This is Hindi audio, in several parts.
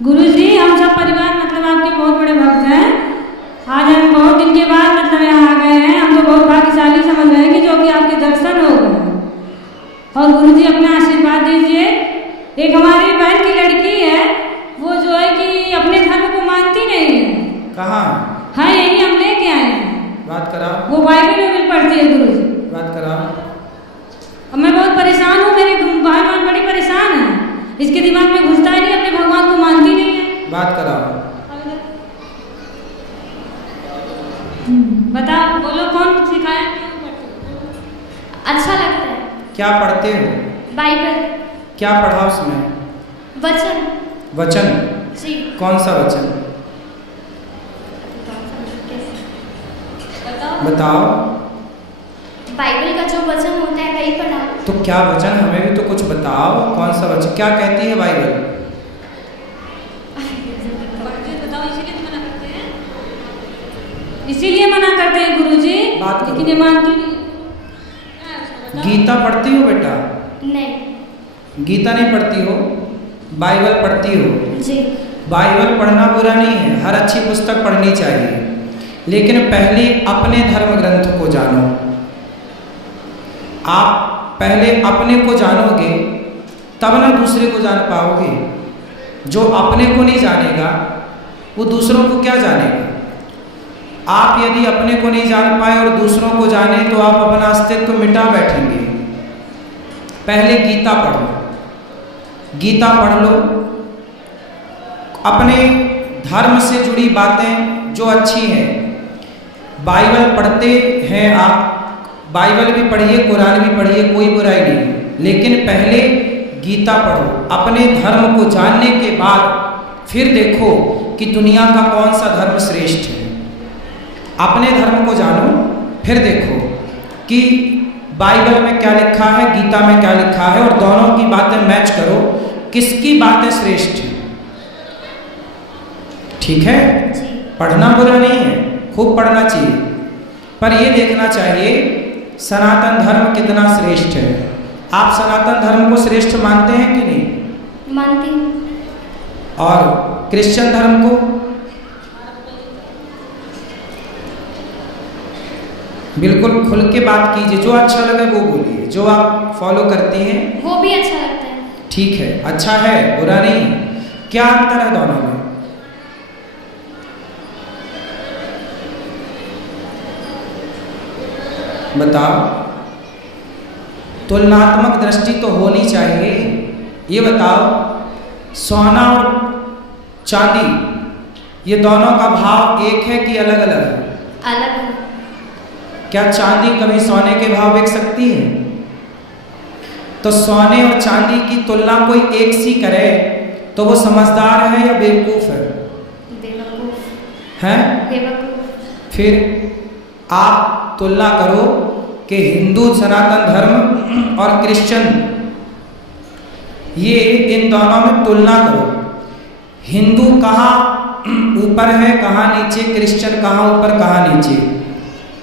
गुरुजी, हम सब परिवार मतलब आपके बहुत बड़े भक्त हैं। आज हम बहुत दिन के बाद मतलब यहाँ आ गए हैं। हम तो बहुत भाग्यशाली समझ रहे हैं कि जो कि आपके दर्शन हो गए। और गुरुजी अपना आशीर्वाद दीजिए। एक हमारी बहन की लड़की है, वो जो है कि अपने धर्म को मानती नहीं है। कहाँ? हाँ, यही हम लेके आए हैं। बात कराओ। वो बाइबल में पढ़ती है गुरुजी। बात कराओ। अब मैं बहुत परेशान हूँ, मेरी बहन बड़ी परेशान है। इसके दिमाग में घुसता ही नहीं, अपने भगवान को मानती नहीं है। बात कराओ। बताओ, बोलो कौन सिखाया? अच्छा लगता है। क्या पढ़ते हो? बाइबल। क्या पढ़ा उसमें? वचन। वचन? जी। कौन सा वचन? बताओ। बाइबल का जो वचन होता है वही पढ़ा। तो क्या वचन, हमें भी तो कुछ बताओ। कौन सा वचन, क्या कहती है बाइबल? बताओ, इसीलिए मना करते हैं गुरुजी। बात करो। लेकिन ये मानती नहीं। गीता पढ़ती हो बेटा? नहीं। गीता नहीं पढ़ती हो, बाइबल पढ़ती हो? जी। बाइबल पढ़ना बुरा नहीं है, हर अच्छी पुस्तक पढ़नी चाहिए, लेकिन पहले अपने धर्म ग्रंथ को जानो। आप पहले अपने को जानोगे तब ना दूसरे को जान पाओगे। जो अपने को नहीं जानेगा वो दूसरों को क्या जानेगा? आप यदि अपने को नहीं जान पाए और दूसरों को जाने तो आप अपना अस्तित्व मिटा बैठेंगे। पहले गीता पढ़ो, गीता पढ़ लो, अपने धर्म से जुड़ी बातें जो अच्छी हैं। बाइबल पढ़ते हैं आप, बाइबल भी पढ़िए, कुरान भी पढ़िए, कोई बुराई नहीं, लेकिन पहले गीता पढ़ो। अपने धर्म को जानने के बाद फिर देखो कि दुनिया का कौन सा धर्म श्रेष्ठ है। अपने धर्म को जानो, फिर देखो कि बाइबल में क्या लिखा है, गीता में क्या लिखा है, और दोनों की बातें मैच करो, किसकी बातें श्रेष्ठ हैं। ठीक है? पढ़ना बुरा नहीं है, खूब पढ़ना चाहिए, पर ये देखना चाहिए सनातन धर्म कितना श्रेष्ठ है। आप सनातन धर्म को श्रेष्ठ मानते हैं कि नहीं? मानती हूँ। और क्रिश्चियन धर्म को? बिल्कुल खुल के बात कीजिए, जो अच्छा लगे वो बोलिए, जो आप फॉलो करती हैं वो भी अच्छा लगता है। ठीक है, अच्छा है, बुरा नहीं। क्या अंतर है दोनों में? बताओ। तुलनात्मक दृष्टि तो होनी चाहिए। ये बताओ, सोना और चांदी, ये दोनों का भाव एक है कि अलग अलग है? अलग है। क्या चांदी कभी सोने के भाव बेच सकती है? तो सोने और चांदी की तुलना कोई एक सी करे तो वो समझदार है या बेवकूफ है? बेवकूफ है। बेवकूफ। फिर आप तुलना करो कि हिंदू सनातन धर्म और क्रिश्चियन, ये इन दोनों में तुलना करो। हिंदू कहाँ ऊपर है, कहाँ नीचे, क्रिश्चियन कहाँ ऊपर कहाँ नीचे।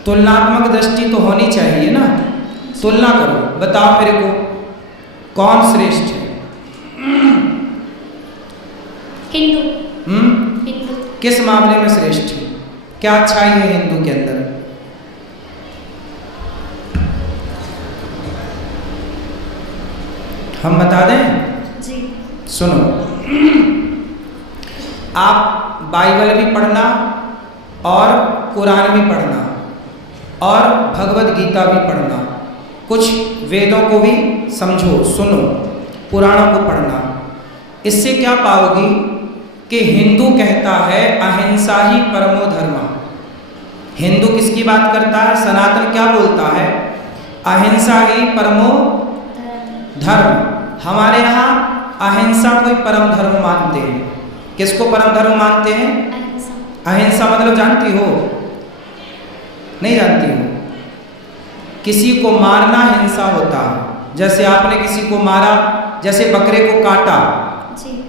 तुलनात्मक दृष्टि तो होनी चाहिए ना। तुलना करो, बताओ मेरे को कौन श्रेष्ठ है? हिंदू। हिंदू किस मामले में श्रेष्ठ है? क्या अच्छाई है हिंदू के अंदर? हम बता दें? जी। सुनो, आप बाइबल भी पढ़ना और कुरान भी पढ़ना और भगवत गीता भी पढ़ना, कुछ वेदों को भी समझो, सुनो, पुराणों को पढ़ना। इससे क्या पाओगी कि हिंदू कहता है अहिंसा ही परमो धर्म। हिंदू किसकी बात करता है? सनातन क्या बोलता है? अहिंसा ही परमो धर्म। हमारे यहाँ अहिंसा को परम धर्म मानते हैं। किसको परम धर्म मानते हैं? अहिंसा मतलब जानती हो? नहीं जानती हो? किसी को मारना हिंसा होता है। जैसे आपने किसी को मारा, जैसे बकरे को काटा,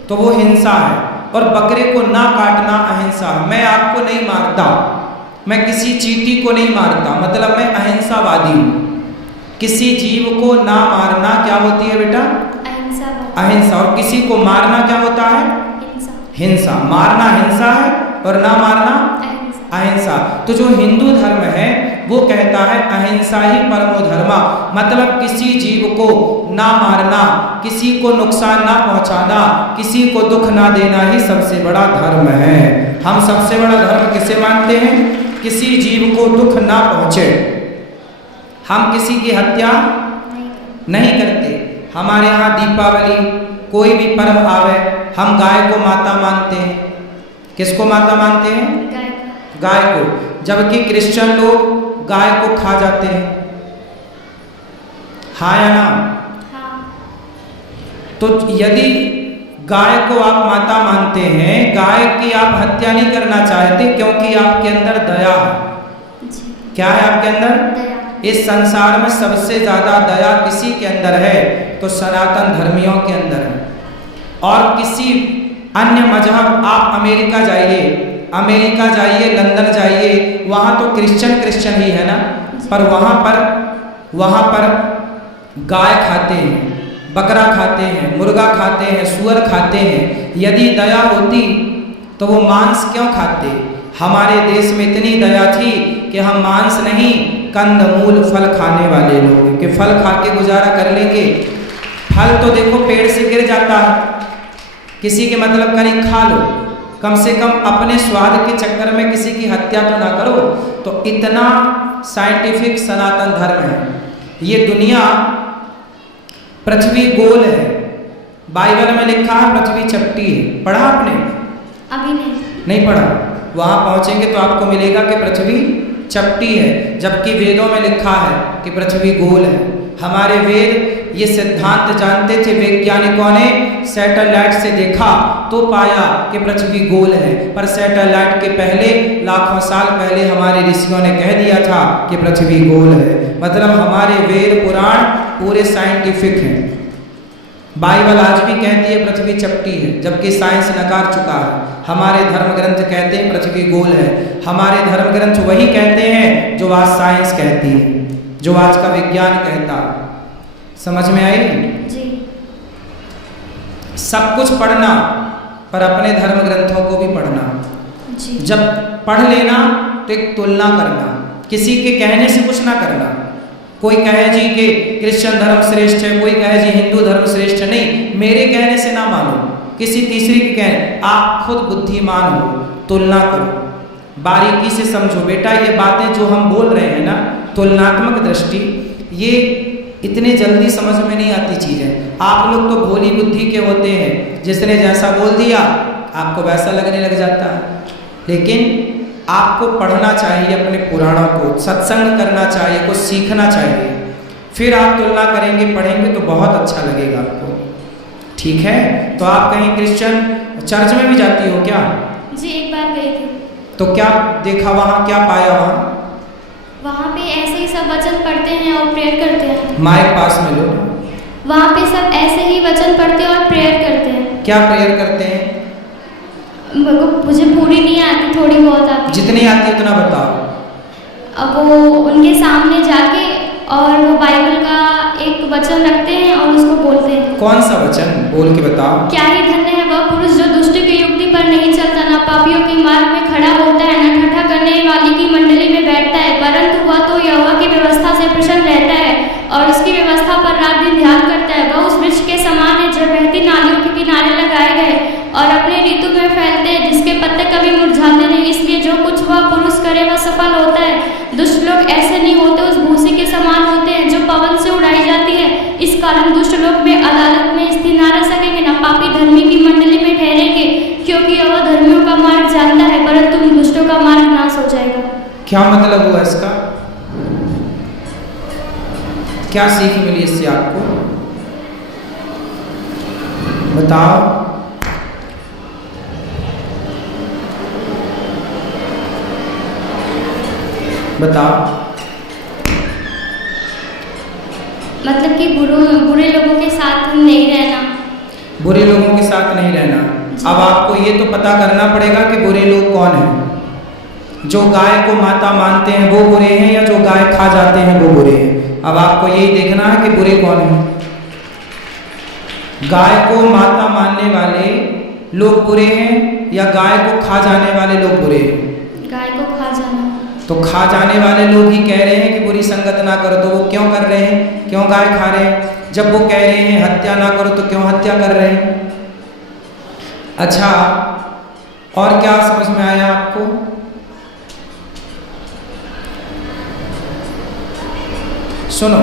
तो वो हिंसा है, और बकरे को ना काटना अहिंसा। मैं आपको नहीं मारता, मैं किसी चींटी को नहीं मारता, मतलब मैं अहिंसावादी हूँ। किसी जीव को ना मारना क्या होती है बेटा? अहिंसा। और किसी को मारना क्या होता है? हिंसा। मारना हिंसा है और ना मारना अहिंसा। अहिंसा। तो जो हिंदू धर्म है वो कहता है अहिंसा ही परमो धर्मा, मतलब किसी जीव को ना मारना, किसी को नुकसान ना पहुंचाना, किसी को दुख ना देना ही सबसे बड़ा धर्म है। हम सबसे बड़ा धर्म किसे मानते हैं? किसी जीव को दुख ना पहुंचे। हम किसी की हत्या नहीं करते। हमारे यहाँ दीपावली कोई भी पर्व आवे हम गाय को माता मानते हैं। किसको माता मानते हैं? गाय को। जबकि क्रिश्चियन लोग गाय को खा जाते हैं, हाँ या ना? हाँ। तो यदि गाय को आप माता मानते हैं, गाय की आप हत्या नहीं करना चाहते क्योंकि आपके अंदर दया है। क्या है आपके अंदर? दया। इस संसार में सबसे ज्यादा दया किसी के अंदर है तो सनातन धर्मियों के अंदर है। और किसी अन्य मजहब, आप अमेरिका जाइए, लंदन जाइए, वहां तो क्रिश्चियन ही है ना, पर वहां पर गाय खाते हैं, बकरा खाते हैं, मुर्गा खाते हैं, सुअर खाते हैं। यदि दया होती तो वो मांस क्यों खाते? हमारे देश में इतनी दया थी कि हम मांस नहीं, कंद मूल फल खाने वाले लोग, कि फल खा के गुजारा कर लेंगे। फल तो देखो पेड़ से गिर जाता है, किसी के मतलब का नहीं, खा लो, कम से कम अपने स्वाद के चक्कर में किसी की हत्या तो ना करो। तो इतना साइंटिफिक सनातन धर्म है। ये दुनिया, पृथ्वी गोल है, बाइबल में लिखा है पृथ्वी चपटी है। पढ़ा आपने? अभी नहीं पढ़ा। वहां पहुंचेंगे तो आपको मिलेगा कि पृथ्वी चपटी है, जबकि वेदों में लिखा है कि पृथ्वी गोल है। हमारे वेद ये सिद्धांत जानते थे। वैज्ञानिकों ने सैटेलाइट से देखा तो पाया कि पृथ्वी गोल है, पर सैटेलाइट के पहले लाखों साल पहले हमारे ऋषियों ने कह दिया था कि पृथ्वी गोल है। मतलब हमारे वेद पुराण पूरे साइंटिफिक हैं। बाइबल आज भी कहती है पृथ्वी चपटी है, जबकि साइंस नकार चुका है। हमारे धर्म ग्रंथ कहते हैं पृथ्वी गोल है। हमारे धर्म ग्रंथ वही कहते हैं जो आज साइंस कहती है, जो आज का विज्ञान कहता है। समझ में आई? जी। सब कुछ पढ़ना, पर अपने धर्म ग्रंथों को भी पढ़ना। जी। जब पढ़ लेना तो एक तुलना करना, किसी के कहने से कुछ ना करना। कोई कहे जी कि क्रिश्चियन धर्म श्रेष्ठ है, कोई कहे जी हिंदू धर्म श्रेष्ठ है, नहीं, मेरे कहने से ना मानो, किसी तीसरी के कहने। आप खुद बुद्धिमान हो, तुलना करो, बारीकी से समझो। बेटा ये बातें जो हम बोल रहे हैं ना, तुलनात्मक दृष्टि, ये इतने जल्दी समझ में नहीं आती चीजें। आप लोग तो भोली बुद्धि के होते हैं, जिसने जैसा बोल दिया आपको वैसा लगने लग जाता है। लेकिन आपको पढ़ना चाहिए अपने पुराणों को, सत्संग करना चाहिए, कुछ सीखना चाहिए, फिर आप तुलना करेंगे, पढ़ेंगे तो बहुत अच्छा लगेगा आपको। ठीक है? तो आप कहीं क्रिश्चियन चर्च में भी जाती हो क्या? जी, एक बार गई थी। तो क्या देखा वहाँ, क्या पाया वहाँ? वहाँ पे ऐसे ही सब वचन पढ़ते हैं और प्रेयर करते हैं। माइक पास में लो। वहाँ पे सब ऐसे ही वचन पढ़ते हैं और प्रेयर करते हैं। क्या प्रेयर करते हैं? मुझे पूरी नहीं आती, थोड़ी बहुत आती। जितनी आती उतना बताओ। अब वो उनके सामने जाके और वो बाइबल का एक वचन रखते हैं और उसको बोलते हैं। कौन सा वचन? बोल के बताओ। क्या ही धन्य है वह पुरुष जो दुष्ट की युक्ति पर नहीं चलता, न पापियों के मार्ग में खड़ा होता है, न ठट्ठा करने वाली की मंडली में बैठता है, परंतु वह तो यहोवा की व्यवस्था से प्रसन्न रहता है और उसकी व्यवस्था पर रात दिन ध्यान करता है। वह उस वृक्ष के समान है जो बहती नालियों के किनारे लगाए गए और अपने ऋतु में फैलते हैं, जिसके पत्ते कभी मुरझाते नहीं। इसलिए जो कुछ वह पुरुष करे वह सफल होता है। दुष्ट लोग ऐसे नहीं होते, उस भूसी के समान होते हैं जो पवन से उड़ाई जाती है। इस कारण दुष्ट लोग में अदालत में स्थिर न रह सकेंगे, न पापी धर्मी की मंडली में ठहरेंगे, क्योंकि वह धर्मियों का मार्ग जानता है, परंतु उन दुष्टों का मार्ग नाश हो जाएगा। क्या मतलब हुआ इसका? क्या सीख मिली इससे आपको? बताओ। बताओ। मतलब कि बुरे लोगों के साथ नहीं रहना। बुरे लोगों के साथ नहीं रहना। अब आपको ये तो पता करना पड़ेगा कि बुरे लोग कौन हैं। जो गाय को माता मानते हैं वो बुरे हैं, या जो गाय खा जाते हैं वो बुरे हैं। अब आपको यही देखना है कि बुरे कौन हैं। गाय को माता मानने वाले लोग बुरे हैं या गाय को खा जाने वाले लोग बुरे हैं? गाय को खा जाना। तो खा जाने वाले लोग ही कह रहे हैं कि बुरी संगत ना करो, तो वो क्यों कर रहे हैं? क्यों गाय खा रहे हैं? जब वो कह रहे हैं हत्या ना करो तो क्यों हत्या कर रहे हैं? अच्छा, और क्या समझ में आया आपको? सुनो,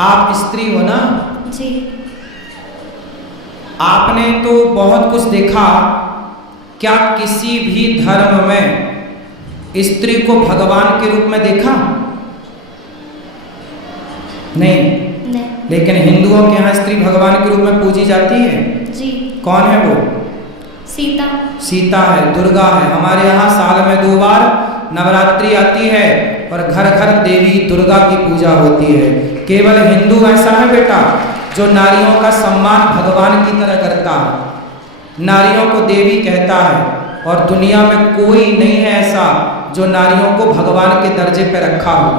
आप स्त्री हो ना? जी। आपने तो बहुत कुछ देखा। क्या किसी भी धर्म में स्त्री को भगवान के रूप में देखा? नहीं। नहीं। लेकिन हिंदुओं के यहाँ स्त्री भगवान के रूप में पूजी जाती है। जी। कौन है वो? सीता। सीता है, दुर्गा है। हमारे यहाँ साल में 2 बार नवरात्रि आती है और घर घर देवी दुर्गा की पूजा होती है। केवल हिंदू ऐसा है बेटा जो नारियों का सम्मान भगवान की तरह करता है, नारियों को देवी कहता है, और दुनिया में कोई नहीं है ऐसा जो नारियों को भगवान के दर्जे पर रखा हो।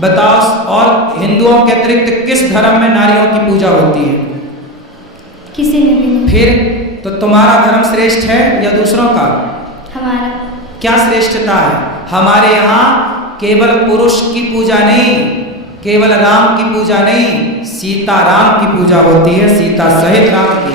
बताओ, और हिंदुओं के अतिरिक्त किस धर्म में नारियों की पूजा होती है? किसी में भी नहीं। फिर तो तुम्हारा धर्म श्रेष्ठ है या दूसरों का? हमारा। क्या श्रेष्ठता है? हमारे यहाँ केवल पुरुष की पूजा नहीं, केवल राम की पूजा नहीं, सीता राम की पूजा होती है, सीता सहित राम की।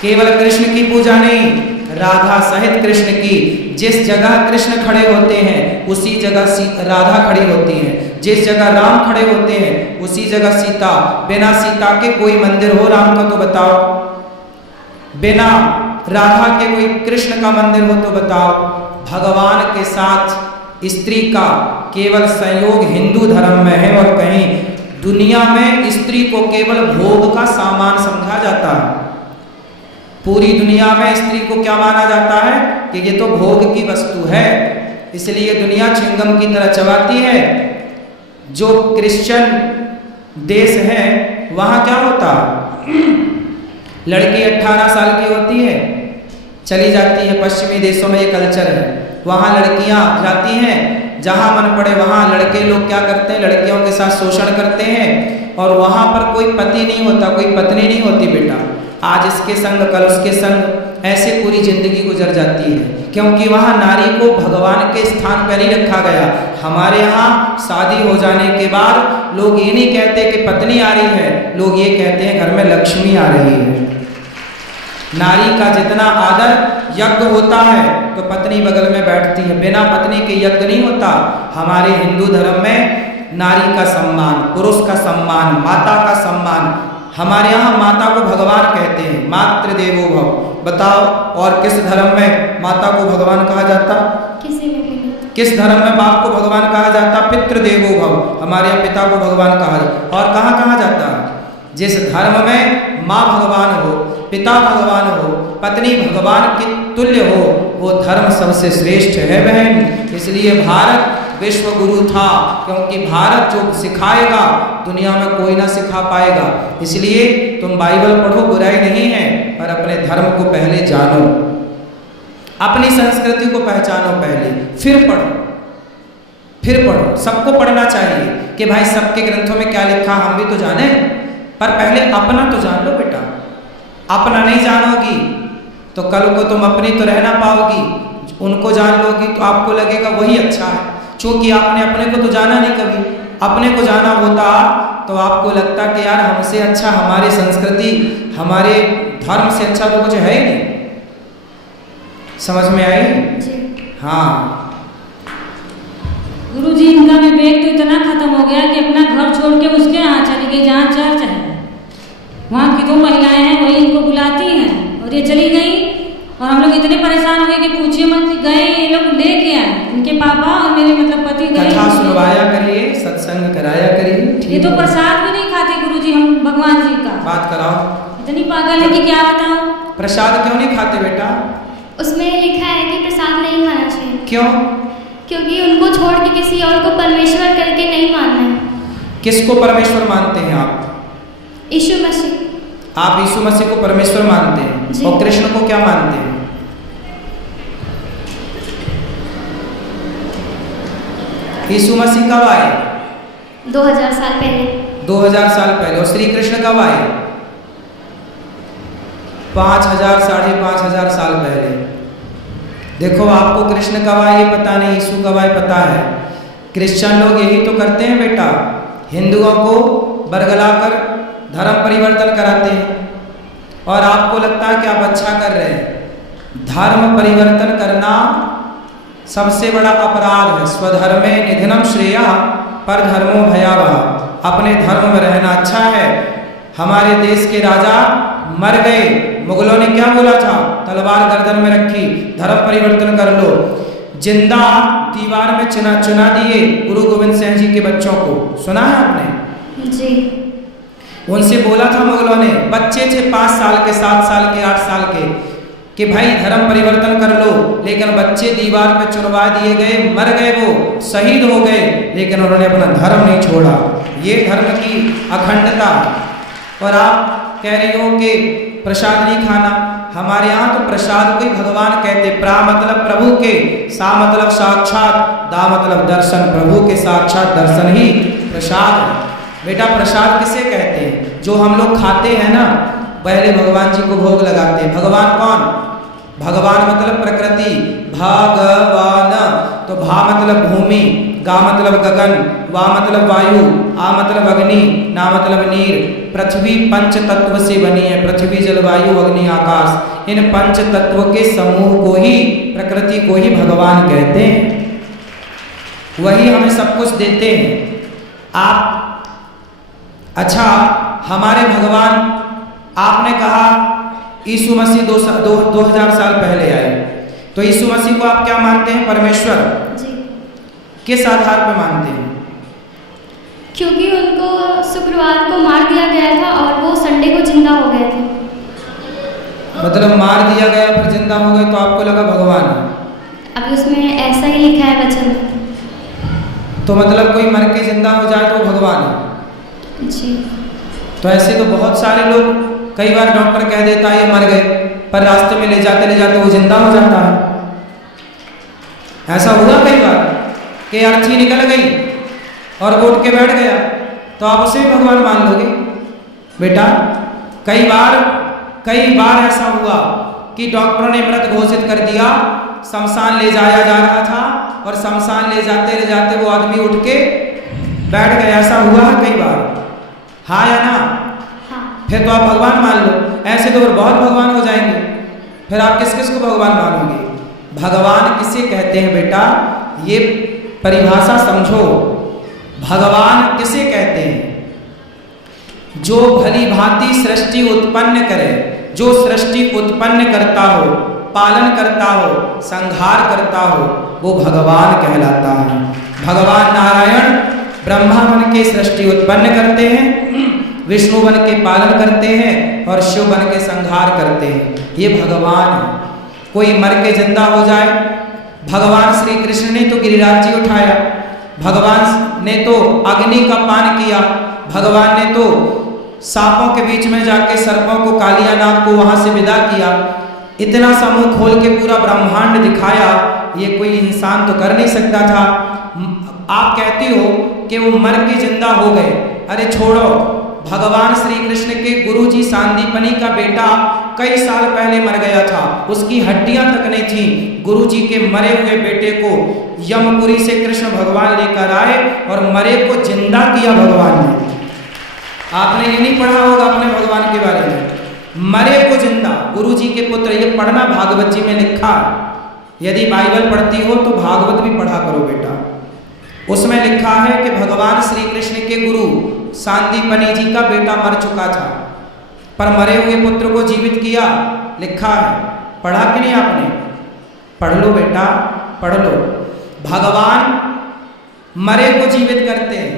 केवल कृष्ण की पूजा नहीं, राधा सहित कृष्ण की। जिस जगह कृष्ण खड़े होते हैं उसी जगह राधा खड़ी होती है, जिस जगह राम खड़े होते हैं उसी जगह सीता। बिना सीता के कोई मंदिर हो राम का तो बताओ, बिना राधा के कोई कृष्ण का मंदिर हो तो बताओ। भगवान के साथ स्त्री का केवल संयोग हिंदू धर्म में है, और कहीं दुनिया में स्त्री को केवल भोग का सामान समझा जाता है। पूरी दुनिया में स्त्री को क्या माना जाता है कि ये तो भोग की वस्तु है, इसलिए दुनिया चिंगम की तरह चबाती है। जो क्रिश्चियन देश है वहाँ क्या होता है? लड़की 18 साल की होती है, चली जाती है। पश्चिमी देशों में ये कल्चर है, वहाँ लड़कियाँ जाती हैं, जहाँ मन पड़े वहाँ लड़के लोग क्या करते हैं, लड़कियों के साथ शोषण करते हैं, और वहाँ पर कोई पति नहीं होता, कोई पत्नी नहीं होती बेटा। आज इसके संग कल उसके संग, ऐसे पूरी जिंदगी गुजर जाती है, क्योंकि वहाँ नारी को भगवान के स्थान पर नहीं रखा गया। हमारे यहाँ शादी हो जाने के बाद लोग ये नहीं कहते कि पत्नी आ रही है, लोग ये कहते हैं घर में लक्ष्मी आ रही है। नारी का जितना आदर यज्ञ होता है तो पत्नी बगल में बैठती है, बिना पत्नी के यज्ञ नहीं होता। हमारे हिंदू धर्म में नारी का सम्मान, पुरुष का सम्मान, माता का सम्मान। हमारे यहाँ माता को भगवान कहते हैं, मातृ देवो भव। बताओ, और किस धर्म में माता को भगवान कहा जाता? किसी में भी नहीं। किस धर्म में बाप को भगवान कहा जाता? पितृ देवो भव। हमारे यहाँ पिता को भगवान कहा जाता। और कहाँ कहा जाता है? जिस धर्म में माँ भगवान हो, पिता भगवान हो, पत्नी भगवान के तुल्य हो, वो धर्म सबसे श्रेष्ठ है बहन। इसलिए भारत विश्व गुरु था, क्योंकि भारत जो सिखाएगा दुनिया में कोई ना सिखा पाएगा। इसलिए तुम बाइबल पढ़ो, बुराई नहीं है, पर अपने धर्म को पहले जानो, अपनी संस्कृति को पहचानो पहले, फिर पढ़ो। सबको पढ़ना चाहिए कि भाई सबके ग्रंथों में क्या लिखा हम भी तो जाने, पर पहले अपना तो जान लो बेटा। अपना नहीं जानोगी तो कल को तुम अपनी तो रह ना पाओगी, उनको जान लोगी तो आपको लगेगा वही अच्छा है, क्योंकि आपने अपने को तो जाना नहीं कभी। अपने को जाना होता तो आपको लगता कि यार हमसे अच्छा, हमारी संस्कृति, हमारे धर्म से अच्छा तो कुछ है ही नहीं। समझ में आई? जी। हाँ। गुरुजी, इनका विवेक तो इतना खत्म हो गया कि अपना घर छोड़ के उसके यहाँ चली गई जहाँ चर्च है। वहाँ की 2 महिलाएं हैं, वही इनको बुलाती हैं और ये चली गई। और हम लोग इतने परेशान हो गए कि पूछिए मत, गए ये लोग लेके आए, इनके पापा और मेरे मतलब पति गए। कथा सुनवाया करिए, सत्संग कराया करिए। ये तो प्रसाद भी नहीं खाते गुरुजी हम भगवान जी का। बात कराओ। इतनी पागल है कि क्या बताऊं। प्रसाद क्यों नहीं खाते बेटा? उसमें लिखा है कि प्रसाद नहीं खाना चाहिए। क्यों? क्योंकि उनको छोड़ के किसी और को परमेश्वर करके नहीं मानना है। किसको परमेश्वर मानते हैं आप? यीशु मसीह। आप यीशु मसीह को परमेश्वर मानते हैं, और कृष्ण को क्या मानते हैं? यीशु मसीह कब आए? 2000 साल पहले। 2000 साल पहले। और श्री कृष्ण कब आए? 5000 5,500 साल पहले। देखो आपको कृष्ण कब आए ये पता नहीं, यीशु कब आए पता है। क्रिश्चियन लोग यही तो करते हैं बेटा, हिंदुओं को बरगलाकर धर्म परिवर्तन कराते हैं और आपको लगता है कि आप अच्छा कर रहे हैं। धर्म परिवर्तन करना सबसे बड़ा अपराध है। स्वधर्मे निधनम श्रेया पर धर्मो भयावह। अपने धर्म में रहना अच्छा है। हमारे देश के राजा मर गए, मुगलों ने क्या बोला था, तलवार गर्दन में रखी, धर्म परिवर्तन कर लो। जिंदा दीवार में चुना दिए गुरु गोविंद सिंह जी के बच्चों को, सुना है आपने जी। उनसे बोला था मुगलों ने, बच्चे थे 5 साल के, 7 साल के, 8 साल के, कि भाई धर्म परिवर्तन कर लो, लेकिन बच्चे दीवार पे चुनवा दिए गए, मर गए, वो शहीद हो गए, लेकिन उन्होंने अपना धर्म नहीं छोड़ा। ये धर्म की अखंडता। और आप कह रही हो कि प्रसाद नहीं खाना, हमारे यहाँ तो प्रसाद को ही भगवान कहते। प्रा मतलब प्रभु के, सा मतलब साक्षात, दा मतलब दर्शन। प्रभु के साक्षात दर्शन ही प्रसाद है। बेटा प्रसाद किसे कहते हैं? जो हम लोग खाते हैं ना, पहले भगवान जी को भोग लगाते हैं। भगवान कौन? भगवान मतलब प्रकृति, भगवान। तो भा मतलब भूमि, गा मतलब गगन, वा मतलब वायु, आ मतलब अग्नि, ना मतलब नीर। पृथ्वी 5 तत्व से बनी है, पृथ्वी जल वायु अग्नि आकाश। इन 5 तत्व के समूह को ही, प्रकृति को ही भगवान कहते हैं। वही हमें सब कुछ देते हैं। आप अच्छा, हमारे भगवान, आपने कहा यीशु मसीह 2000 साल पहले आए, तो यीशु मसीह को आप क्या मानते हैं? परमेश्वर। जी। किस आधार पर मानते हैं? क्योंकि उनको शुक्रवार को मार दिया गया था और वो संडे को जिंदा हो गए थे। मतलब मार दिया गया फिर जिंदा हो गए, तो आपको लगा भगवान है? अभी उसमें ऐसा ही लिखा है वचन में। तो मतलब कोई मर के जिंदा हो जाए तो भगवान है? जी। तो ऐसे तो बहुत सारे लोग, कई बार डॉक्टर कह देता है ये मर गए, पर रास्ते में ले जाते वो जिंदा हो जाता है। ऐसा हुआ कई बार कि अर्थी निकल गई और वो उठ के बैठ गया, तो आप उसे भी भगवान मान लोगे? बेटा कई बार ऐसा हुआ कि डॉक्टरों ने मृत घोषित कर दिया, शमशान ले जाया जा रहा था और शमशान ले जाते वो आदमी उठ के बैठ गया। ऐसा हुआ है कई बार, हाँ या ना? हाँ। फिर तो आप भगवान मान लो। ऐसे तो फिर बहुत भगवान हो जाएंगे, फिर आप किस किस को भगवान मानोगे? भगवान किसे कहते हैं बेटा? ये परिभाषा समझो। भगवान किसे कहते हैं? जो भली भांति सृष्टि उत्पन्न करे, जो सृष्टि उत्पन्न करता हो, पालन करता हो, संहार करता हो, वो भगवान कहलाता है। भगवान नारायण ब्रह्मा बन के सृष्टि उत्पन्न करते हैं, विष्णु बन के पालन करते हैं और शिव बन के संहार करते हैं। ये भगवान है। कोई मर के जिंदा हो जाए, भगवान श्री कृष्ण ने तो गिरिराज जी उठाया, भगवान ने तो अग्नि का पान किया, भगवान ने तो सांपों के बीच में जाके सर्पों को, कालिया नाग को वहां से विदा किया। इतना समूह खोल के पूरा ब्रह्मांड दिखाया, ये कोई इंसान तो कर नहीं सकता था। आप कहती हो कि वो मर के जिंदा हो गए, अरे छोड़ो। भगवान श्री कृष्ण के गुरुजी सांदीपनी का बेटा कई साल पहले मर गया था, उसकी हड्डियां तक नहीं थी। गुरुजी के मरे हुए बेटे को यमपुरी से कृष्ण भगवान लेकर आए और मरे को जिंदा किया भगवान ने। आपने ये नहीं पढ़ा होगा अपने भगवान के बारे में, मरे को जिंदा, गुरुजी के पुत्र। ये पढ़ना, भागवत जी में लिखा। यदि बाइबल पढ़ती हो तो भागवत भी पढ़ा करो बेटा। उसमें लिखा है कि भगवान श्री कृष्ण के गुरु सांदीपनी जी का बेटा मर चुका था, पर मरे हुए पुत्र को जीवित किया, लिखा है। पढ़ा कि नहीं आपने? पढ़ लो बेटा, पढ़ लो। भगवान मरे को जीवित करते हैं,